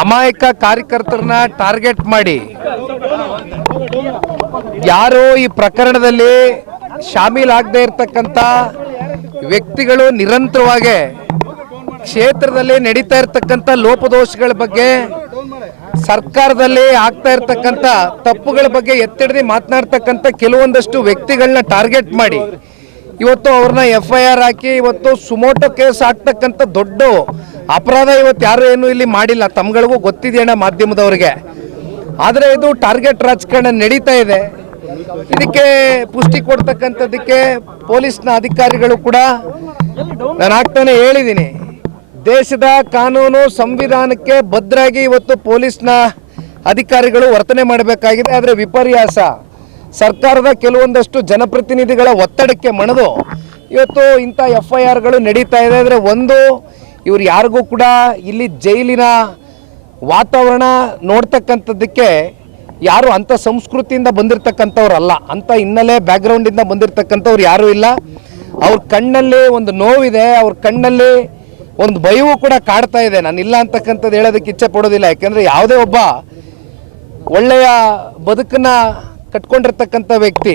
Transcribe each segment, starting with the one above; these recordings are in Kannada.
ಅಮಾಯಕ ಕಾರ್ಯಕರ್ತರನ್ನ ಟಾರ್ಗೆಟ್ ಮಾಡಿ ಯಾರು ಈ ಪ್ರಕರಣದಲ್ಲಿ ಶಾಮೀಲಾಗದೇ ಇರತಕ್ಕಂಥ ವ್ಯಕ್ತಿಗಳು ನಿರಂತರವಾಗಿ ಕ್ಷೇತ್ರದಲ್ಲಿ ನಡೀತಾ ಇರತಕ್ಕಂಥ ಲೋಪದೋಷಗಳ ಬಗ್ಗೆ, ಸರ್ಕಾರದಲ್ಲಿ ಆಗ್ತಾ ಇರತಕ್ಕಂಥ ತಪ್ಪುಗಳ ಬಗ್ಗೆ ಎತ್ತಿಡಿದು ಮಾತನಾಡ್ತಕ್ಕಂಥ ಕೆಲವೊಂದಷ್ಟು ವ್ಯಕ್ತಿಗಳನ್ನ ಟಾರ್ಗೆಟ್ ಮಾಡಿ ಇವತ್ತು ಅವ್ರನ್ನ FIR ಹಾಕಿ ಇವತ್ತು ಸುಮೋಟೋ ಕೇಸ್ ಹಾಕ್ತಕ್ಕಂಥ ದೊಡ್ಡ ಅಪರಾಧ ಇವತ್ತು ಯಾರು ಏನು ಇಲ್ಲಿ ಮಾಡಿಲ್ಲ. ತಮ್ಗಳಿಗೂ ಗೊತ್ತಿದೆಯಣ್ಣ ಮಾಧ್ಯಮದವ್ರಿಗೆ. ಆದರೆ ಇದು ಟಾರ್ಗೆಟ್ ರಾಜಕಾರಣ ನಡೀತಾ ಇದೆ. ಇದಕ್ಕೆ ಪುಷ್ಟಿ ಕೊಡ್ತಕ್ಕಂಥದ್ದಕ್ಕೆ ಪೊಲೀಸ್ನ ಅಧಿಕಾರಿಗಳು ಕೂಡ ನಾನು ಆಗ್ತಾನೆ ಹೇಳಿದ್ದೀನಿ, ದೇಶದ ಕಾನೂನು ಸಂವಿಧಾನಕ್ಕೆ ಬದ್ಧರಾಗಿ ಇವತ್ತು ಪೊಲೀಸ್ನ ಅಧಿಕಾರಿಗಳು ವರ್ತನೆ ಮಾಡಬೇಕಾಗಿದೆ. ಆದರೆ ವಿಪರ್ಯಾಸ ಸರ್ಕಾರದ ಕೆಲವೊಂದಷ್ಟು ಜನಪ್ರತಿನಿಧಿಗಳ ಒತ್ತಡಕ್ಕೆ ಮಣಿದು ಇವತ್ತು ಇಂಥ FIRಗಳು ನಡೀತಾ ಇದೆ. ಅಂದರೆ ಒಂದು, ಇವ್ರು ಯಾರಿಗೂ ಕೂಡ ಇಲ್ಲಿ ಜೈಲಿನ ವಾತಾವರಣ ನೋಡ್ತಕ್ಕಂಥದ್ದಕ್ಕೆ ಯಾರು ಅಂಥ ಸಂಸ್ಕೃತಿಯಿಂದ ಬಂದಿರತಕ್ಕಂಥವ್ರಲ್ಲ, ಅಂಥ ಹಿನ್ನೆಲೆ ಬ್ಯಾಕ್ಗ್ರೌಂಡಿಂದ ಬಂದಿರತಕ್ಕಂಥವ್ರು ಯಾರೂ ಇಲ್ಲ. ಅವ್ರ ಕಣ್ಣಲ್ಲಿ ಒಂದು ನೋವಿದೆ, ಅವ್ರ ಕಣ್ಣಲ್ಲಿ ಒಂದು ಭಯವೂ ಕೂಡ ಕಾಡ್ತಾ ಇದೆ. ನಾನು ಇಲ್ಲ ಅಂತಕ್ಕಂಥದ್ದು ಹೇಳೋದಕ್ಕೆ ಇಚ್ಛೆ ಪಡೋದಿಲ್ಲ. ಯಾಕೆಂದರೆ ಯಾವುದೇ ಒಬ್ಬ ಒಳ್ಳೆಯ ಬದುಕನ್ನು ಕಟ್ಕೊಂಡಿರ್ತಕ್ಕಂಥ ವ್ಯಕ್ತಿ,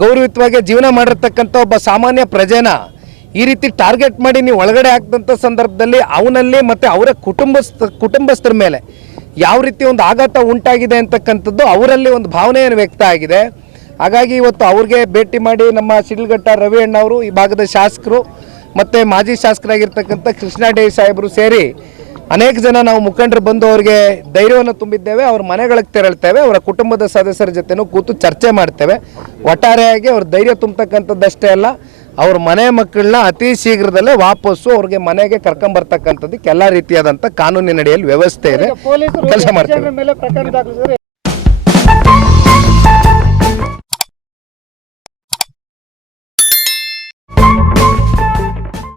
ಗೌರವಯುತವಾಗಿ ಜೀವನ ಮಾಡಿರ್ತಕ್ಕಂಥ ಒಬ್ಬ ಸಾಮಾನ್ಯ ಪ್ರಜೆನ ಈ ರೀತಿ ಟಾರ್ಗೆಟ್ ಮಾಡಿ ನೀವು ಒಳಗಡೆ ಹಾಕಿದಂಥ ಸಂದರ್ಭದಲ್ಲಿ ಅವನಲ್ಲಿ ಮತ್ತು ಅವರ ಕುಟುಂಬಸ್ಥರ ಮೇಲೆ ಯಾವ ರೀತಿ ಒಂದು ಆಘಾತ ಉಂಟಾಗಿದೆ ಅಂತಕ್ಕಂಥದ್ದು ಅವರಲ್ಲಿ ಒಂದು ಭಾವನೆಯನ್ನು ವ್ಯಕ್ತ ಆಗಿದೆ. ಹಾಗಾಗಿ ಇವತ್ತು ಅವ್ರಿಗೆ ಭೇಟಿ ಮಾಡಿ ನಮ್ಮ ಶಿಡ್ಲಘಟ್ಟ ರವಿ ಅಣ್ಣವರು, ಈ ಭಾಗದ ಶಾಸಕರು ಮತ್ತು ಮಾಜಿ ಶಾಸಕರಾಗಿರ್ತಕ್ಕಂಥ ಕೃಷ್ಣಾಡಿ ಸಾಹೇಬರು ಸೇರಿ ಅನೇಕ ಜನ ನಾವು ಮುಖಂಡರು ಬಂದು ಅವ್ರಿಗೆ ಧೈರ್ಯವನ್ನು ತುಂಬಿದ್ದೇವೆ. ಅವ್ರ ಮನೆಗಳಿಗೆ ತೆರಳ್ತೇವೆ, ಅವರ ಕುಟುಂಬದ ಸದಸ್ಯರ ಜೊತೆನೂ ಕೂತು ಚರ್ಚೆ ಮಾಡ್ತೇವೆ. ಒಟ್ಟಾರೆಯಾಗಿ ಅವ್ರ ಧೈರ್ಯ ತುಂಬತಕ್ಕಂಥದ್ದಷ್ಟೇ ಅಲ್ಲ, ಅವ್ರ ಮನೆ ಮಕ್ಕಳನ್ನ ಅತಿ ಶೀಘ್ರದಲ್ಲೇ ವಾಪಸ್ಸು ಅವ್ರಿಗೆ ಮನೆಗೆ ಕರ್ಕೊಂಬರ್ತಕ್ಕಂಥದ್ದಕ್ಕೆ ಎಲ್ಲ ರೀತಿಯಾದಂಥ ಕಾನೂನಿನ ಅಡಿಯಲ್ಲಿ ವ್ಯವಸ್ಥೆ ಇದೆ, ಕೆಲಸ ಮಾಡ್ತೇವೆ.